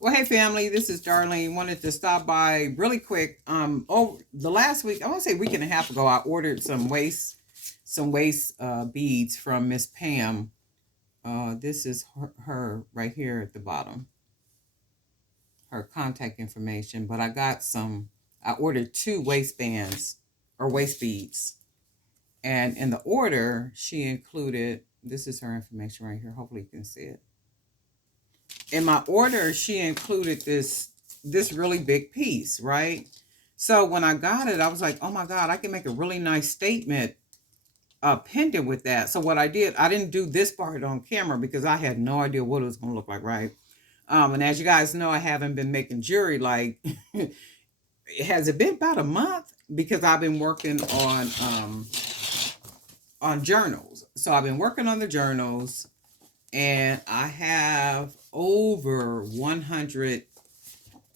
Well, hey family, this is Darlene. Wanted to stop by really quick. Oh, the last week, I want to say a week and a half ago, I ordered some waist beads from Miss Pam. This is her right here at the bottom, her contact information. But I got some. I ordered two waistbands or waist beads, and in the order she included. This is her information right here. Hopefully, you can see it. In my order she included this really big piece, right? So when I got it, I was like, oh my god, I can make a really nice statement pendant with that. So what I did, I didn't do this part on camera because I had no idea what it was going to look like, right? And as you guys know, I haven't been making jewelry like has it been about a month because I've been working on journals. So I've been working on the journals, and I have over 100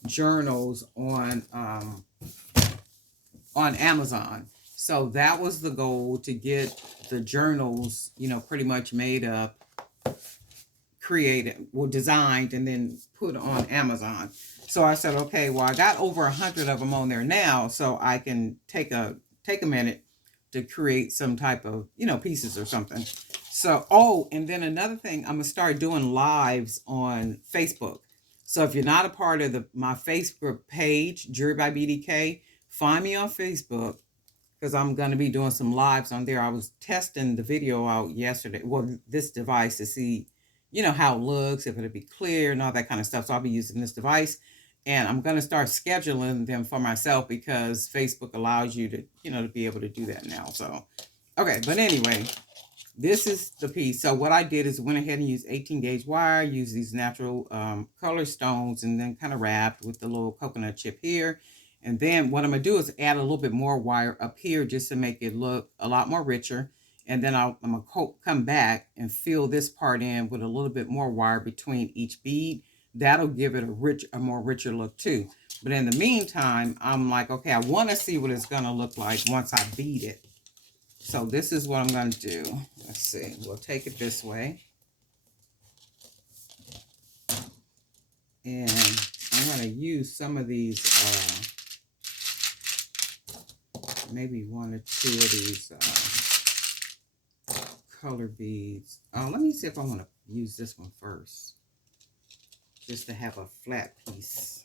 journals on Amazon. So that was the goal, to get the journals, pretty much made up, created, well, designed, and then put on Amazon. So I said, okay, well, I got over 100 of them on there now, so I can take a minute to create some type of pieces or something. So, oh, and then another thing, I'm gonna start doing lives on Facebook. So if you're not a part of my Facebook page, Jewelry by BDK, find me on Facebook because I'm gonna be doing some lives on there. I was testing the video out yesterday, well, this device, to see, how it looks, if it'll be clear and all that kind of stuff. So I'll be using this device, and I'm gonna start scheduling them for myself because Facebook allows you to, to be able to do that now. So, okay, but anyway, this is the piece. So what I did is went ahead and used 18 gauge wire, used these natural color stones, and then kind of wrapped with the little coconut chip here. And then what I'm gonna do is add a little bit more wire up here just to make it look a lot more richer. And then I'm gonna come back and fill this part in with a little bit more wire between each bead. That'll give it a more richer look too. But in the meantime, I'm like, okay, I want to see what it's gonna look like once I bead it. So this is what I'm going to do. Let's see. We'll take it this way. And I'm going to use some of these, maybe one or two of these color beads. Let me see if I want to use this one first, just to have a flat piece.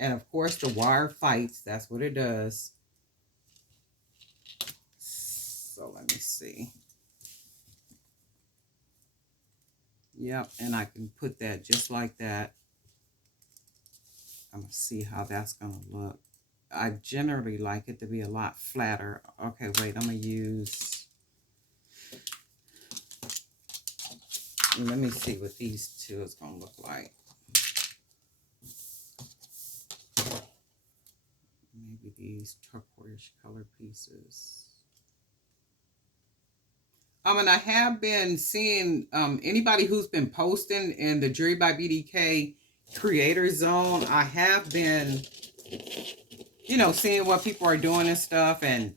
And of course the wire fights. That's what it does. So let me see. Yep, and I can put that just like that. I'm going to see how that's going to look. I generally like it to be a lot flatter. Okay, wait, I'm going to use... Let me see what these two is going to look like. Maybe these turquoise color pieces. And I have been seeing anybody who's been posting in the Jewelry by BDK creator zone. I have been, seeing what people are doing and stuff. And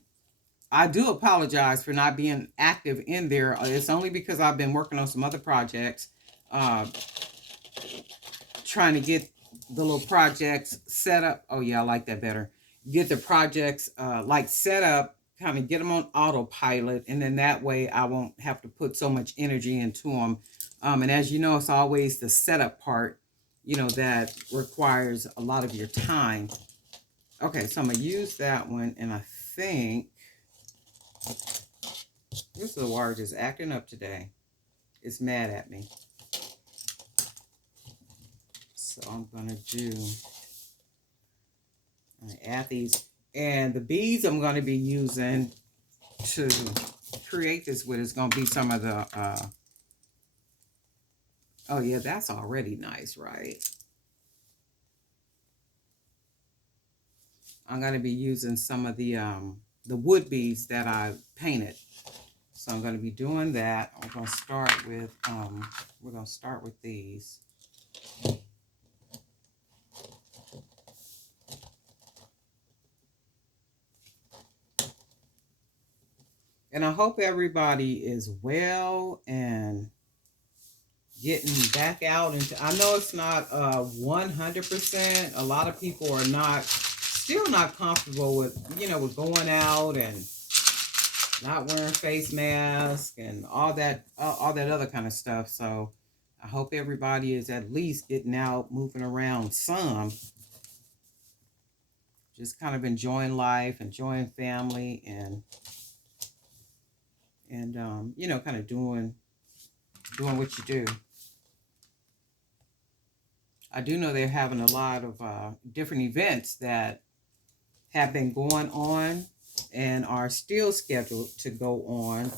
I do apologize for not being active in there. It's only because I've been working on some other projects, uh, trying to get the little projects set up. Oh yeah, I like that better. Get the projects like set up, kind of get them on autopilot, and then that way I won't have to put so much energy into them. And as you know, it's always the setup part, that requires a lot of your time. Okay, so I'm gonna use that one, and I think this little wire just acting up today. It's mad at me. So I'm gonna add these, and the beads I'm going to be using to create this with is going to be some of the oh yeah, that's already nice, right? I'm going to be using some of the wood beads that I painted. So I'm going to be doing that. I'm going to start with we're going to start with these. And I hope everybody is well and getting back out into, I know it's not 100%. A lot of people are still not comfortable with, with going out and not wearing face masks and all that other kind of stuff. So I hope everybody is at least getting out, moving around some, just kind of enjoying life, enjoying family, and kind of doing what you do. I do know they're having a lot of different events that have been going on and are still scheduled to go on.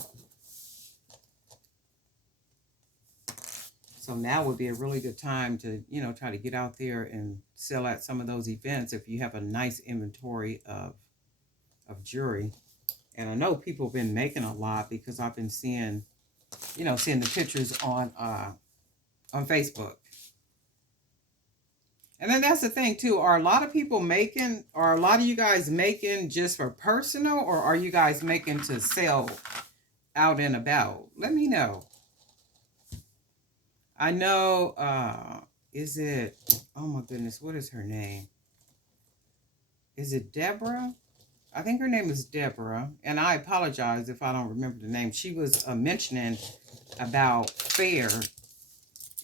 So now would be a really good time to, try to get out there and sell at some of those events if you have a nice inventory of jewelry. And I know people have been making a lot because I've been seeing the pictures on Facebook. And then that's the thing too. Are a lot of you guys making just for personal, or are you guys making to sell out and about? Let me know. I know, is it, oh my goodness, what is her name? Is it Deborah? I think her name is Deborah. And I apologize if I don't remember the name. She was mentioning about Faire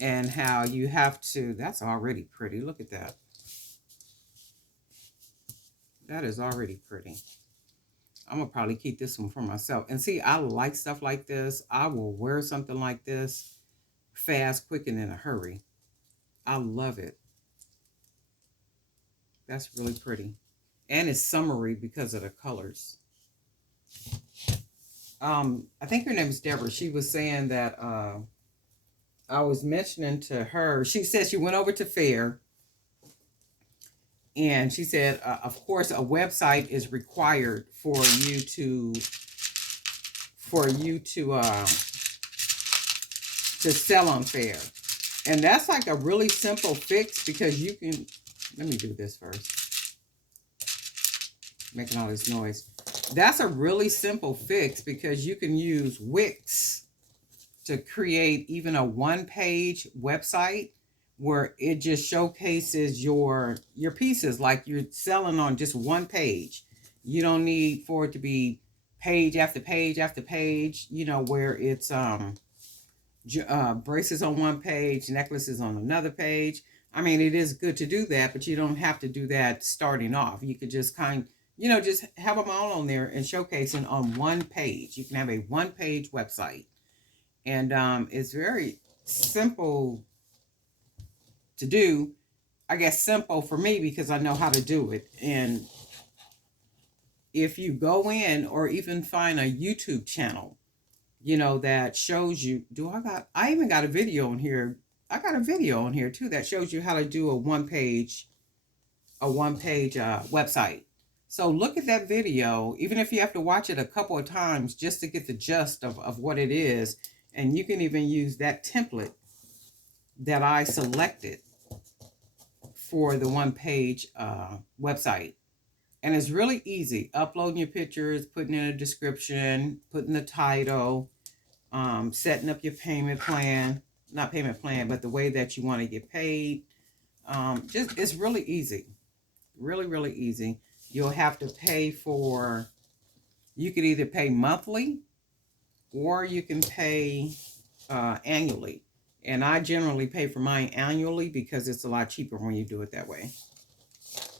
and how you have to, that's already pretty. Look at that. That is already pretty. I'm going to probably keep this one for myself. And see, I like stuff like this. I will wear something like this fast, quick, and in a hurry. I love it. That's really pretty. And it's summery because of the colors. I think her name is Deborah. She was saying that I was mentioning to her, she said she went over to Faire, and she said, of course, a website is required for you to sell on Faire. And that's like a really simple fix because you can, let me do this first. Making all this noise. That's a really simple fix because you can use Wix to create even a one-page website where it just showcases your pieces, like you're selling on just one page. You don't need for it to be page after page after page, where it's bracelets on one page, necklaces on another page. I mean, it is good to do that, but you don't have to do that starting off. You could just just have them all on there and showcasing on one page. You can have a one-page website. And it's very simple to do. I guess simple for me because I know how to do it. And if you go in or even find a YouTube channel, that shows you, I even got a video on here. I got a video on here too that shows you how to do a one-page website. So look at that video, even if you have to watch it a couple of times just to get the gist of what it is. And you can even use that template that I selected for the one-page website. And it's really easy. Uploading your pictures, putting in a description, putting the title, setting up your payment plan. Not payment plan, but the way that you want to get paid. It's really easy. Really, really easy. You'll have to pay you could either pay monthly or you can pay annually. And I generally pay for mine annually because it's a lot cheaper when you do it that way.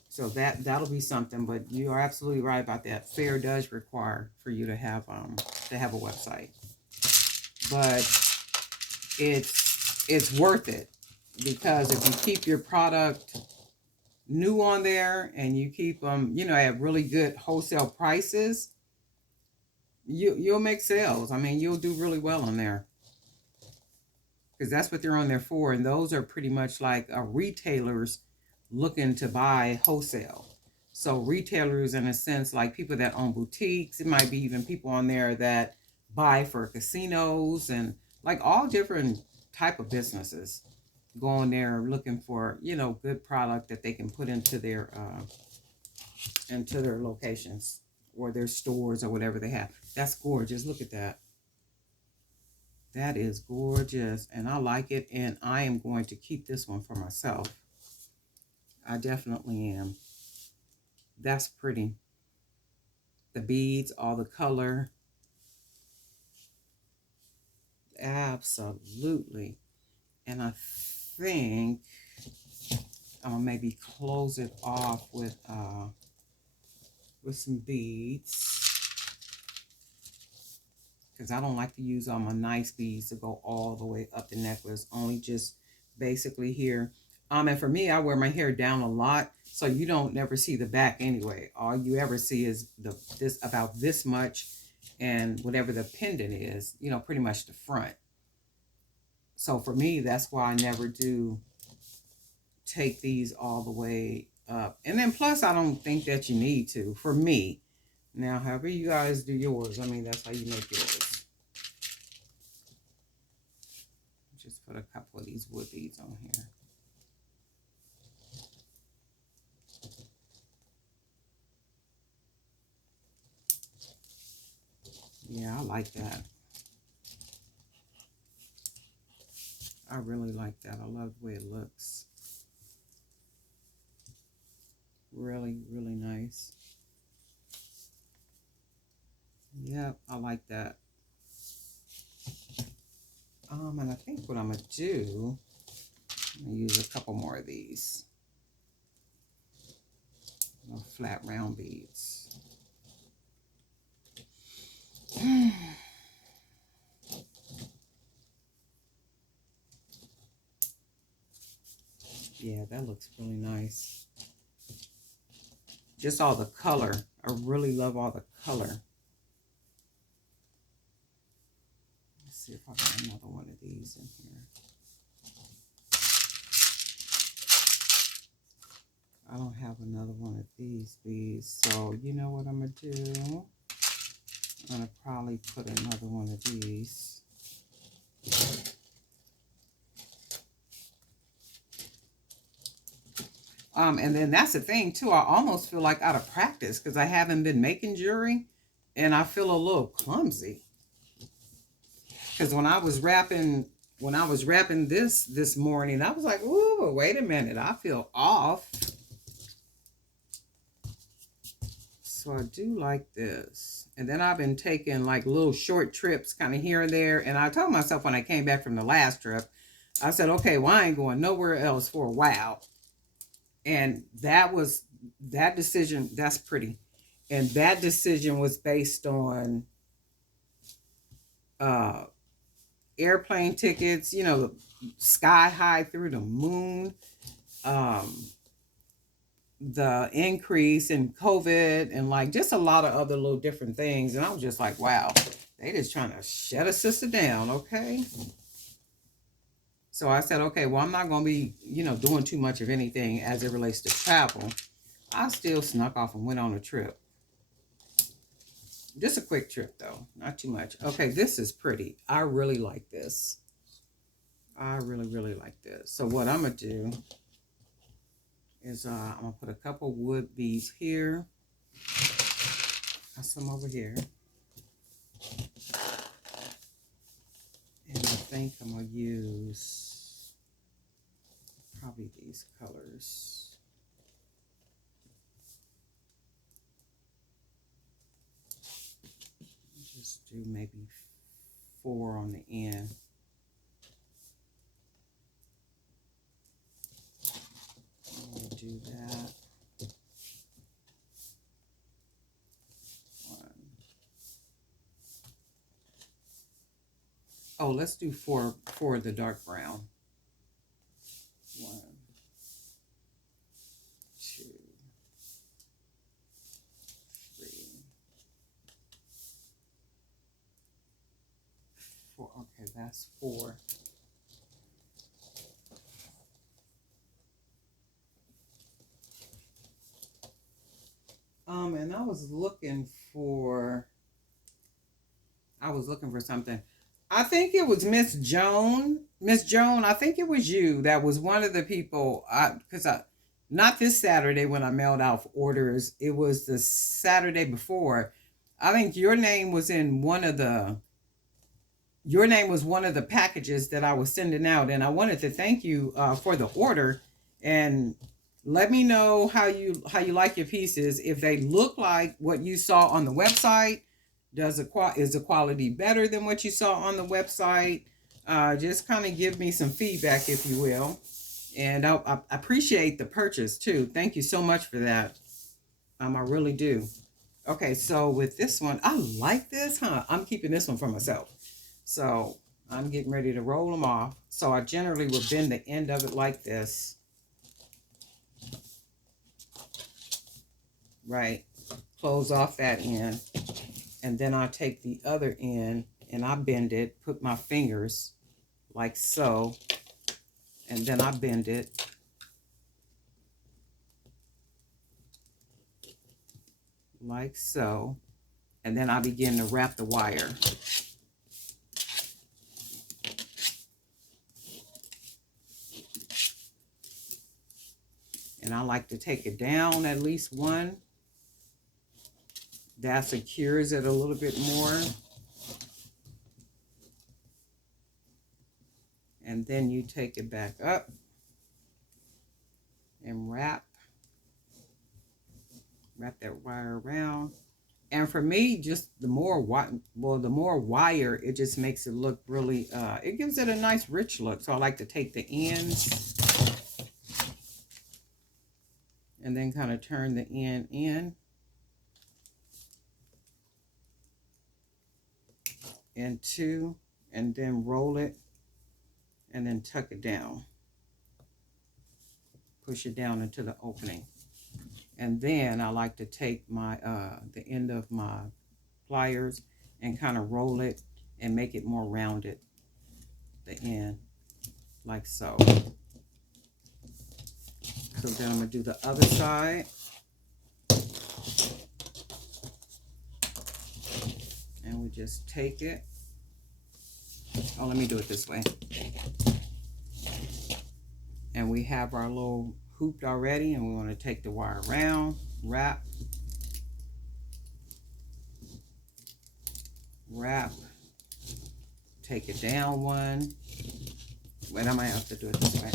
So that'll be something, but you are absolutely right about that. Faire does require for you to have a website. But it's worth it because if you keep your product new on there and you keep them, at really good wholesale prices, you'll make sales. I mean, you'll do really well on there because that's what they're on there for. And those are pretty much like retailers looking to buy wholesale. So retailers, in a sense, like people that own boutiques, it might be even people on there that buy for casinos and like all different type of businesses go on there looking for, good product that they can put into their locations or their stores or whatever they have. That's gorgeous. Look at that. That is gorgeous, and I like it, and I am going to keep this one for myself. I definitely am. That's pretty. The beads, all the color. Absolutely. And I think I'm gonna maybe close it off with some beads, because I don't like to use all my nice beads to go all the way up the necklace, only just basically here. And for me, I wear my hair down a lot, so you don't never see the back anyway. All you ever see is this about this much, and whatever the pendant is, you know, pretty much the front. So for me, that's why I never do take these all the way up. And then plus, I don't think that you need to, for me. Now, however you guys do yours, I mean, that's how you make yours. Just put a couple of these wood beads on here. Yeah, I like that. I really like that. I love the way it looks. Really, really nice. Yep, I like that. And I think what I'm gonna do, I'm gonna use a couple more of these flat round beads. Yeah, that looks really nice. Just all the color. I really love all the color. Let's see if I got another one of these in here. I don't have another one of these beads, so you know what I'm going to do? I'm going to probably put another one of these. And then that's the thing too, I almost feel like out of practice because I haven't been making jewelry, and I feel a little clumsy. Because when I was wrapping this morning, I was like, "Ooh, wait a minute, I feel off." So I do like this. And then I've been taking like little short trips kind of here and there. And I told myself when I came back from the last trip, I said, okay, well, I ain't going nowhere else for a while. And that decision, that's pretty. And that decision was based on airplane tickets, you know, sky high through the moon. The increase in COVID and like just a lot of other little different things. And I was just like, wow, they just trying to shut a sister down, okay? So I said, okay, well, I'm not going to be, you know, doing too much of anything as it relates to travel. I still snuck off and went on a trip. Just a quick trip, though. Not too much. Okay, this is pretty. I really like this. I really, really like this. So what I'm going to do is I'm going to put a couple wood beads here. Got some over here. And I think I'm going to use probably these colors. Just do maybe 4 on the end. I'll do that. 1. Oh, let's do 4 for the dark brown. 1, 2, 3, 4. Okay, that's 4. And I was looking for something. I think it was Miss Joan. Miss Joan, I think it was you that was one of the people. Not this Saturday when I mailed out orders. It was the Saturday before. I think your name was in one of the your name was one of the packages that I was sending out, and I wanted to thank you for the order. And let me know how you like your pieces. If they look like what you saw on the website, is the quality better than what you saw on the website? Just kind of give me some feedback, if you will. And I appreciate the purchase too. Thank you so much for that. I really do. Okay, so with this one, I like this, huh? I'm keeping this one for myself. So I'm getting ready to roll them off. So I generally would bend the end of it like this. Right. Close off that end. And then I take the other end and I bend it, put my fingers like so. And then I bend it. Like so. And then I begin to wrap the wire. And I like to take it down at least one. That secures it a little bit more. And then you take it back up and wrap that wire around. And for me, just the more wire, it just makes it look really, it gives it a nice rich look. So I like to take the ends and then kind of turn the end in and two, and then roll it and then tuck it down. Push it down into the opening. And then I like to take my the end of my pliers and kind of roll it and make it more rounded, the end, like so. So then I'm going to do the other side. And we just take it. Oh, let me do it this way. And we have our little hooped already, and we want to take the wire around, wrap, take it down one. Wait, I might have to do it this way.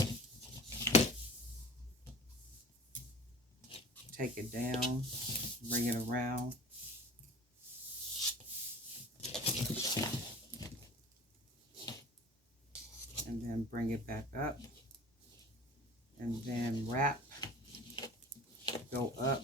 Take it down, bring it around. And then bring it back up. And then wrap, go up.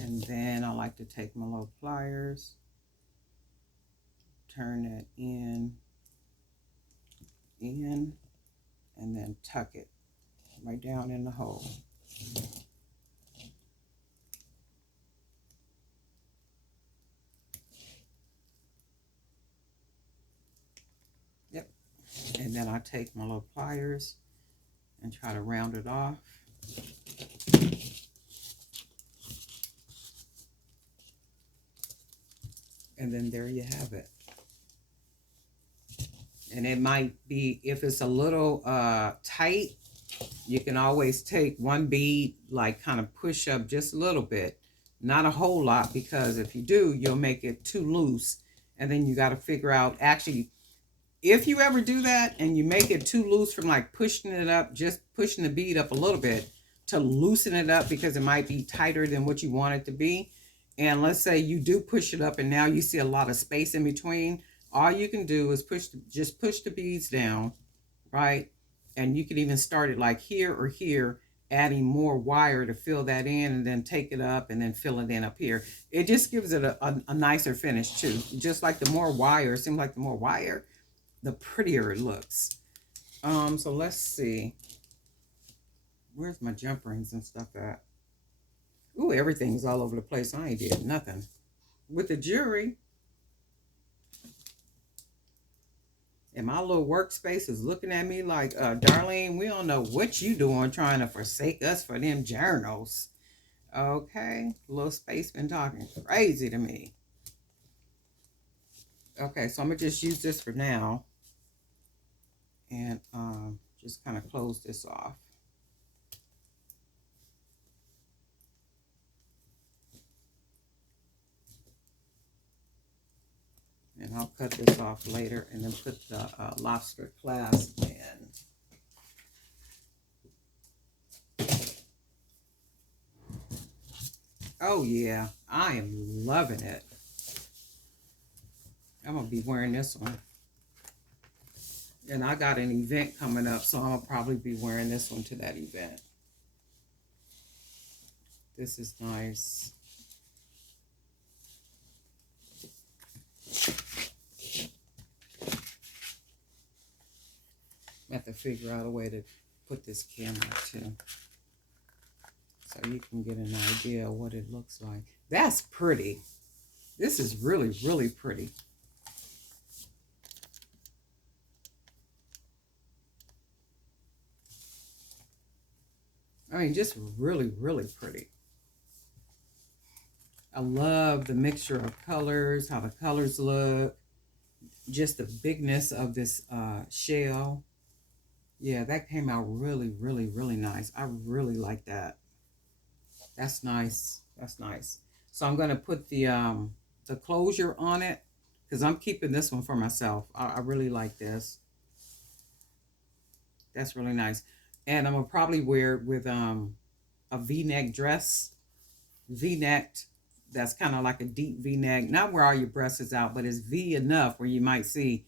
And then I like to take my little pliers, turn that in, and then tuck it right down in the hole. Yep. And then I take my little pliers and try to round it off. And then there you have it. And it might be, if it's a little tight, you can always take one bead, like kind of push up just a little bit. Not a whole lot, because if you do, you'll make it too loose. And then you got to figure out, actually, if you ever do that and you make it too loose from like pushing it up, just pushing the bead up a little bit to loosen it up, because it might be tighter than what you want it to be. And let's say you do push it up and now you see a lot of space in between. All you can do is just push the beads down, right? And you can even start it like here or here, adding more wire to fill that in, and then take it up and then fill it in up here. It just gives it a nicer finish too. Just like the more wire, it seems like the more wire, the prettier it looks. So let's see. Where's my jump rings and stuff at? Ooh, everything's all over the place. I ain't did nothing. With the jewelry, and my little workspace is looking at me like, Darlene, we don't know what you doing trying to forsake us for them journals. Okay, little space been talking crazy to me. Okay, so I'm gonna just use this for now, and just kind of close this off. I'll cut this off later and then put the lobster clasp in. Oh yeah, I am loving it. I'm gonna be wearing this one. And I got an event coming up, so I'll probably be wearing this one to that event. This is nice. I have to figure out a way to put this camera too, so you can get an idea of what it looks like. That's pretty. This is really, really pretty. I mean, just really, really pretty. I love the mixture of colors, how the colors look, just the bigness of this shell. Yeah, that came out really, really, really nice. I really like that. That's nice. That's nice. So I'm going to put the closure on it because I'm keeping this one for myself. I really like this. That's really nice. And I'm going to probably wear it with a V-neck dress. V-necked. That's kind of like a deep V-neck. Not where all your breasts is out, but it's V enough where you might see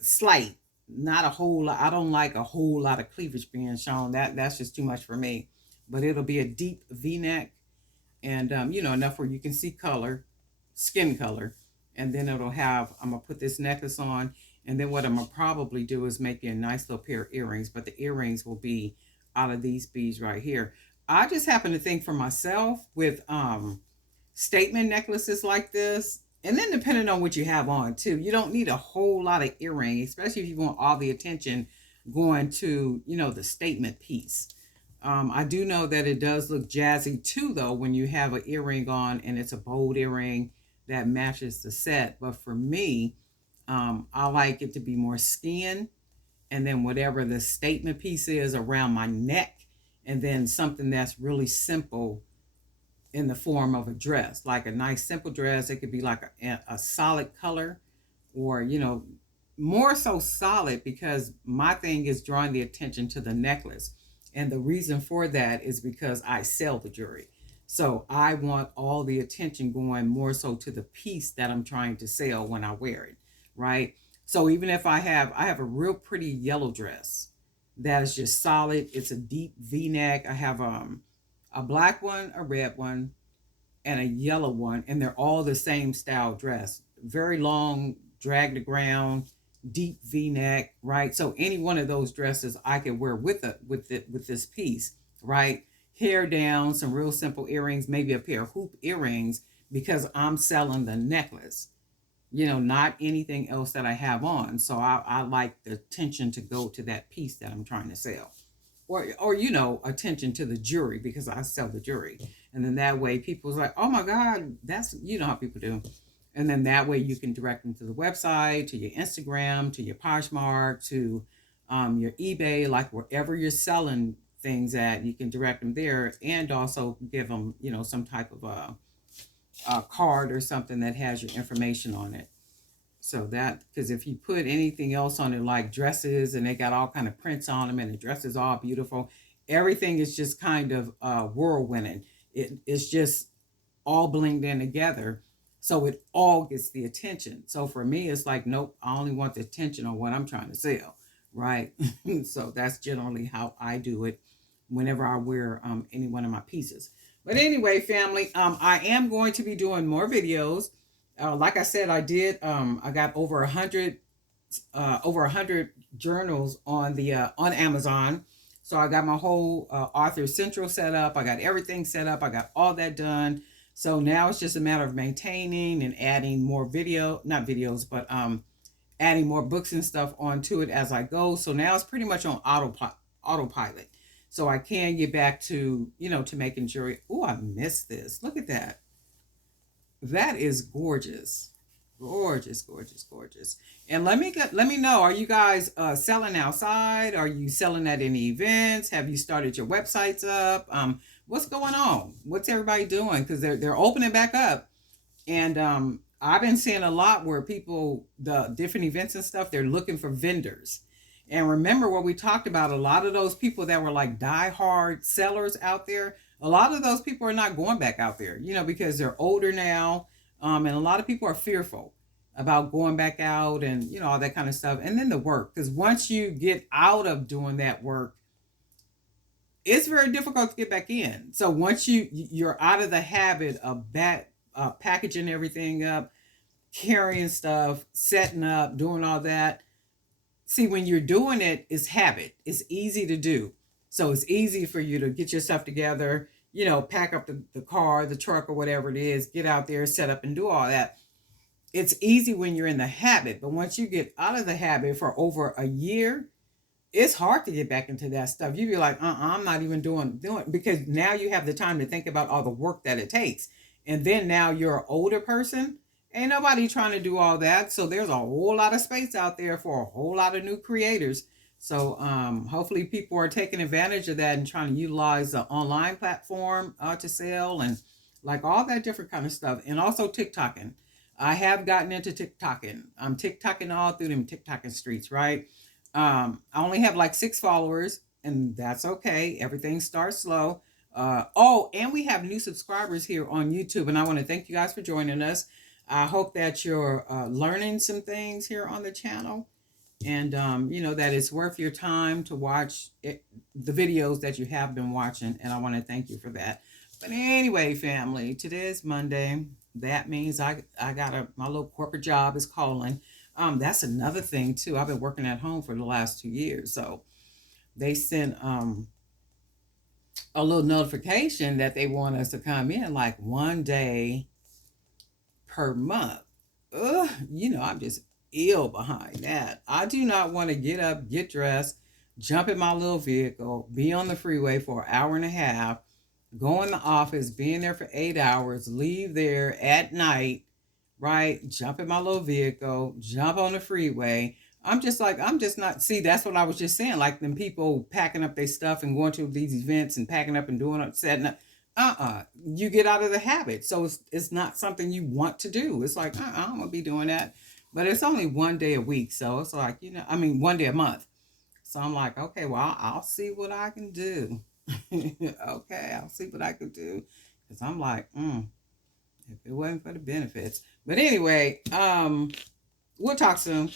slight. Not a whole lot. I don't like a whole lot of cleavage being shown. That's just too much for me. But it'll be a deep V-neck, and you know, enough where you can see color, skin color. And then it'll have, I'm gonna put this necklace on, and then what I'm gonna probably do is make a nice little pair of earrings, but the earrings will be out of these beads right here. I just happen to think for myself with statement necklaces like this, and then depending on what you have on too, you don't need a whole lot of earring, especially if you want all the attention going to, you know, the statement piece. I do know that it does look jazzy too, though, when you have an earring on and it's a bold earring that matches the set. But for me, I like it to be more skin, and then whatever the statement piece is around my neck, and then something that's really simple in the form of a dress, like a nice simple dress. It could be like a solid color, or, you know, more so solid, because my thing is drawing the attention to the necklace. And the reason for that is because I sell the jewelry. So I want all the attention going more so to the piece that I'm trying to sell when I wear it, right? So even if I have a real pretty yellow dress that is just solid, it's a deep V-neck. I have a black one, a red one, and a yellow one, and they're all the same style dress. Very long, drag the ground, deep V-neck, right? So any one of those dresses I could wear with this piece, right? Hair down, some real simple earrings, maybe a pair of hoop earrings, because I'm selling the necklace, you know, not anything else that I have on. So I like the attention to go to that piece that I'm trying to sell. Or you know, attention to the jewelry, because I sell the jewelry. And then that way people's like, oh my God, that's, you know how people do. And then that way you can direct them to the website, to your Instagram, to your Poshmark, to your eBay, like wherever you're selling things at, you can direct them there, and also give them, you know, some type of a card or something that has your information on it. So that, because if you put anything else on it, like dresses, and they got all kind of prints on them, and the dress is all beautiful, everything is just kind of whirlwinding. It's just all blinged in together, so it all gets the attention. So for me, it's like, nope, I only want the attention on what I'm trying to sell, right? So that's generally how I do it whenever I wear any one of my pieces. But anyway, family, I am going to be doing more videos. Like I said, I did. I got over 100 journals on the on Amazon. So I got my whole Author Central set up. I got everything set up. I got all that done. So now it's just a matter of maintaining and adding more not videos, but adding more books and stuff onto it as I go. So now it's pretty much on autopilot. So I can get back to, you know, to making jewelry. Oh, I missed this. Look at that. That is gorgeous. Gorgeous, gorgeous, gorgeous. And let me know, are you guys selling outside? Are you selling at any events? Have you started your websites up? What's going on? What's everybody doing? Because they're opening back up. And I've been seeing a lot where people, the different events and stuff, they're looking for vendors. And remember what we talked about, a lot of those people that were like die-hard sellers out there, a lot of those people are not going back out there, because they're older now. And a lot of people are fearful about going back out and, all that kind of stuff. And then the work, because once you get out of doing that work, it's very difficult to get back in. So once you're out of the habit of packaging everything up, carrying stuff, setting up, doing all that. See, when you're doing it, it's habit. It's easy to do. So it's easy for you to get your stuff together, pack up the car, the truck, or whatever it is, get out there, set up, and do all that. It's easy when you're in the habit. But once you get out of the habit for over a year, it's hard to get back into that stuff. You'd be like, I'm not even doing because now you have the time to think about all the work that it takes. And then now you're an older person. Ain't nobody trying to do all that. So there's a whole lot of space out there for a whole lot of new creators. So hopefully people are taking advantage of that and trying to utilize the online platform to sell and like all that different kind of stuff. And also TikToking. I have gotten into TikToking. I'm TikToking all through them TikToking streets, right? I only have like 6 followers, and that's okay. Everything starts slow. And we have new subscribers here on YouTube, and I want to thank you guys for joining us. I hope that you're learning some things here on the channel, and that it's worth your time to watch the videos that you have been watching, and I want to thank you for that. But anyway, family, today is Monday. That means I got my little corporate job is calling. That's another thing too. I've been working at home for the last 2 years, so they sent a little notification that they want us to come in like 1 day per month. I'm just ill behind that. I do not want to get up, get dressed, jump in my little vehicle, be on the freeway for an hour and a half, go in the office, be in there for 8 hours, leave there at night, right? Jump in my little vehicle, jump on the freeway. I'm just not, see, that's what I was just saying. Like them people packing up their stuff and going to these events and packing up and doing it, setting up. You get out of the habit. So it's not something you want to do. It's like, I don't want to be doing that. But it's only 1 day a week. So it's like, 1 day a month. So I'm like, okay, well, I'll see what I can do. Okay, I'll see what I can do. Because I'm like, if it wasn't for the benefits. But anyway, we'll talk soon.